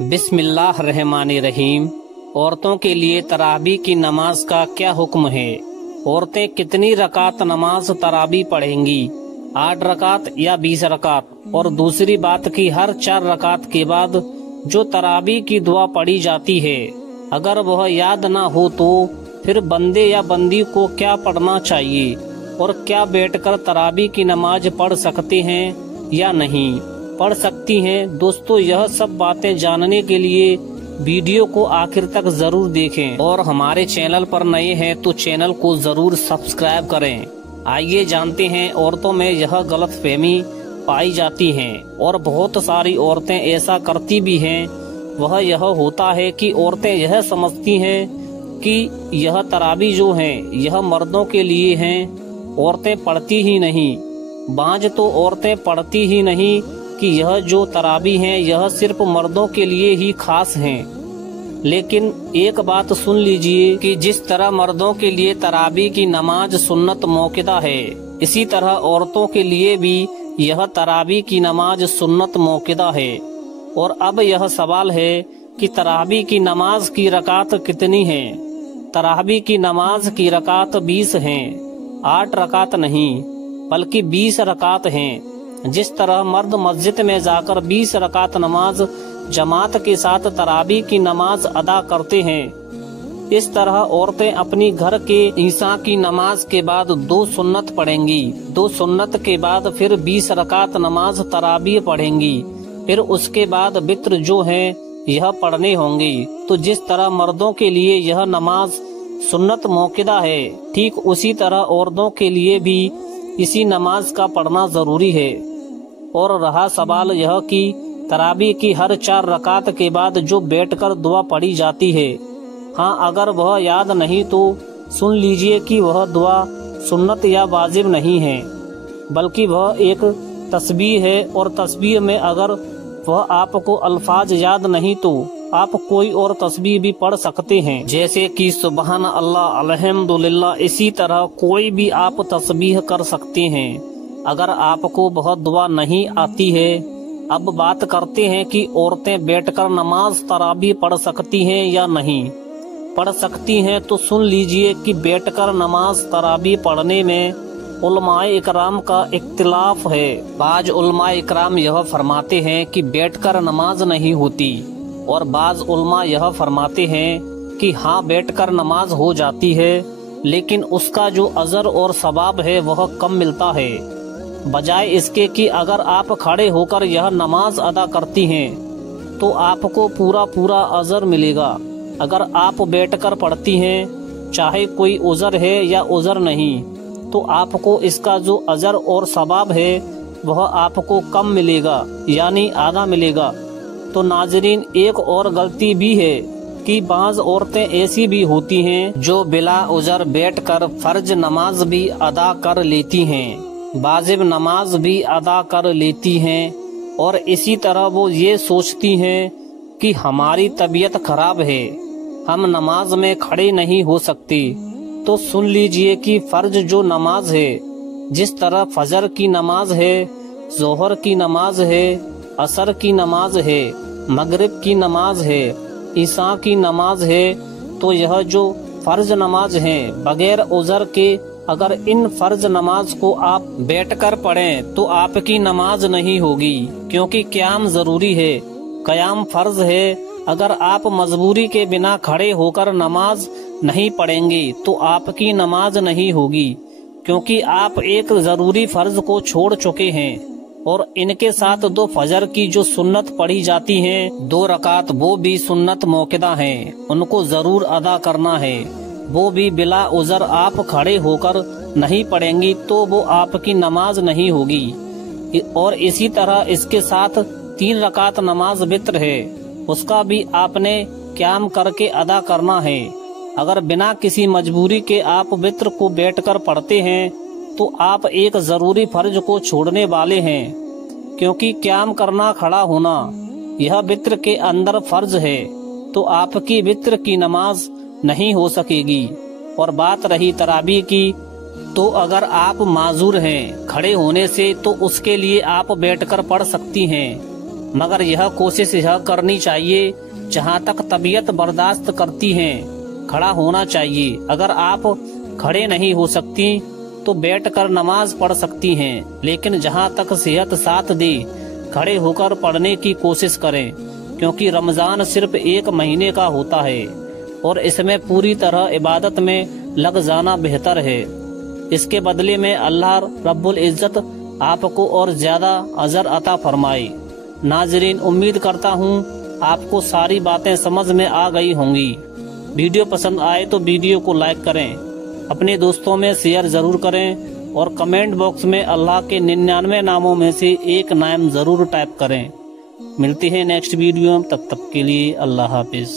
बिस्मिल्लाहिर्रहमानिर्रहीम। औरतों के लिए तरावी की नमाज का क्या हुक्म है? औरतें कितनी रकात नमाज तरावी पढ़ेंगी? 8 रकात या 20 रकात? और दूसरी बात की हर 4 रकात के बाद जो तरावी की दुआ पढ़ी जाती है, अगर वह याद ना हो तो फिर बंदे या बंदी को क्या पढ़ना चाहिए और क्या बैठकर तरावी की नमाज पढ़ सकते हैं या नहीं पढ़ सकती हैं? दोस्तों, यह सब बातें जानने के लिए वीडियो को आखिर तक जरूर देखें और हमारे चैनल पर नए हैं तो चैनल को जरूर सब्सक्राइब करें। आइए जानते हैं औरतों में यह गलतफहमी पाई जाती है और बहुत सारी औरतें ऐसा करती भी हैं। वह यह होता है कि औरतें यह समझती हैं कि यह तरावी जो है यह मर्दों के लिए हैं, औरतें पढ़ती ही नहीं। बाँझ तो औरतें पढ़ती ही नहीं कि यह जो तरावी हैं यह सिर्फ मर्दों के लिए ही खास हैं। लेकिन एक बात सुन लीजिए कि जिस तरह मर्दों के लिए तरावी की नमाज सुन्नत मौक़िदा है, इसी तरह औरतों के लिए भी यह तरावी की नमाज सुन्नत मौक़िदा है। और अब यह सवाल है कि तरावी की नमाज की रकात कितनी है? तरावी की नमाज की रकात 20 हैं, 8 रकात नहीं बल्कि 20 रकात हैं। जिस तरह मर्द मस्जिद में जाकर 20 रकात नमाज जमात के साथ तरावी की नमाज अदा करते हैं, इस तरह औरतें अपनी घर के ईशा की नमाज के बाद 2 सुन्नत पढ़ेंगी। 2 सुन्नत के बाद फिर 20 रकात नमाज तरावी पढ़ेंगी। फिर उसके बाद वित्र जो है यह पढ़ने होंगे। तो जिस तरह मर्दों के लिए यह नमाज सुन्नत मौक़िदा है, ठीक उसी तरह औरतों के लिए भी इसी नमाज का पढ़ना जरूरी है। और रहा सवाल यह कि तरावी की हर 4 रकात के बाद जो बैठकर दुआ पढ़ी जाती है, हाँ, अगर वह याद नहीं तो सुन लीजिए कि वह दुआ सुन्नत या वाजिब नहीं है, बल्कि वह एक तस्बीह है। और तस्बीह में अगर वह आपको अल्फाज याद नहीं तो आप कोई और तस्बीह भी पढ़ सकते हैं, जैसे कि सुबहान अल्लाह, अल्हम्दुलिल्लाह। इसी तरह कोई भी आप तस्बीह कर सकते हैं अगर आपको बहुत दुआ नहीं आती है। अब बात करते हैं कि औरतें बैठकर नमाज तरावी पढ़ सकती हैं या नहीं पढ़ सकती हैं। तो सुन लीजिए कि बैठकर नमाज तरावी पढ़ने में उलमाए इकराम का इख्तिलाफ है। बाज उलमाए इकराम यह फरमाते हैं कि बैठकर नमाज नहीं होती और बाज उलमा यह फरमाते हैं कि हाँ, बैठकर नमाज हो जाती है, लेकिन उसका जो अजर और सवाब है वह कम मिलता है, बजाय इसके कि अगर आप खड़े होकर यह नमाज अदा करती हैं तो आपको पूरा अजर मिलेगा। अगर आप बैठकर पढ़ती हैं, चाहे कोई उजर है या उजर नहीं, तो आपको इसका जो अजर और सवाब है वह आपको कम मिलेगा, यानी आधा मिलेगा। तो नाजरीन, एक और गलती भी है कि बाज़ औरतें ऐसी भी होती हैं जो बिला उजर बैठकर फर्ज नमाज भी अदा कर लेती हैं, वाजिब नमाज भी अदा कर लेती हैं, और इसी तरह वो ये सोचती हैं कि हमारी तबीयत खराब है, हम नमाज में खड़े नहीं हो सकते। तो सुन लीजिए कि फर्ज जो नमाज है, जिस तरह फजर की नमाज है, जोहर की नमाज है, असर की नमाज है, मगरिब की नमाज है, ईशा की नमाज है, तो यह जो फर्ज नमाज है बगैर उजर के, अगर इन फर्ज नमाज को आप बैठकर पढ़ें तो आपकी नमाज नहीं होगी, क्योंकि क़याम जरूरी है, क़याम फर्ज है। अगर आप मजबूरी के बिना खड़े होकर नमाज नहीं पढ़ेंगे तो आपकी नमाज नहीं होगी, क्योंकि आप एक जरूरी फर्ज को छोड़ चुके हैं। और इनके साथ 2 फजर की जो सुन्नत पढ़ी जाती हैं 2 रकात, वो भी सुन्नत मौक़िदा हैं, उनको जरूर अदा करना है। वो भी बिला उजर आप खड़े होकर नहीं पढ़ेंगी तो वो आपकी नमाज नहीं होगी। और इसी तरह इसके साथ 3 रकात नमाज वित्र है, उसका भी आपने क़याम करके अदा करना है। अगर बिना किसी मजबूरी के आप वित्र को बैठकर पढ़ते हैं तो आप एक जरूरी फर्ज को छोड़ने वाले हैं, क्योंकि क़याम करना, खड़ा होना, यह वित्र के अंदर फर्ज है, तो आपकी वित्र की नमाज नहीं हो सकेगी। और बात रही तरावी की, तो अगर आप माजूर हैं खड़े होने से तो उसके लिए आप बैठकर पढ़ सकती हैं। मगर यह कोशिश यह करनी चाहिए जहाँ तक तबीयत बर्दाश्त करती है, खड़ा होना चाहिए। अगर आप खड़े नहीं हो सकती तो बैठकर नमाज पढ़ सकती हैं, लेकिन जहाँ तक सेहत साथ दे खड़े होकर पढ़ने की कोशिश करें, क्योंकि रमजान सिर्फ 1 महीने का होता है और इसमें पूरी तरह इबादत में लग जाना बेहतर है। इसके बदले में अल्लाह रब्बुल इज्जत आपको और ज्यादा अजर अता फरमाए। नाजरीन, उम्मीद करता हूँ आपको सारी बातें समझ में आ गई होंगी। वीडियो पसंद आए तो वीडियो को लाइक करें, अपने दोस्तों में शेयर जरूर करें और कमेंट बॉक्स में अल्लाह के 99 नामों में से एक नाम जरूर टाइप करें। मिलते हैं नेक्स्ट वीडियो में, तब तक के लिए अल्लाह हाफिज।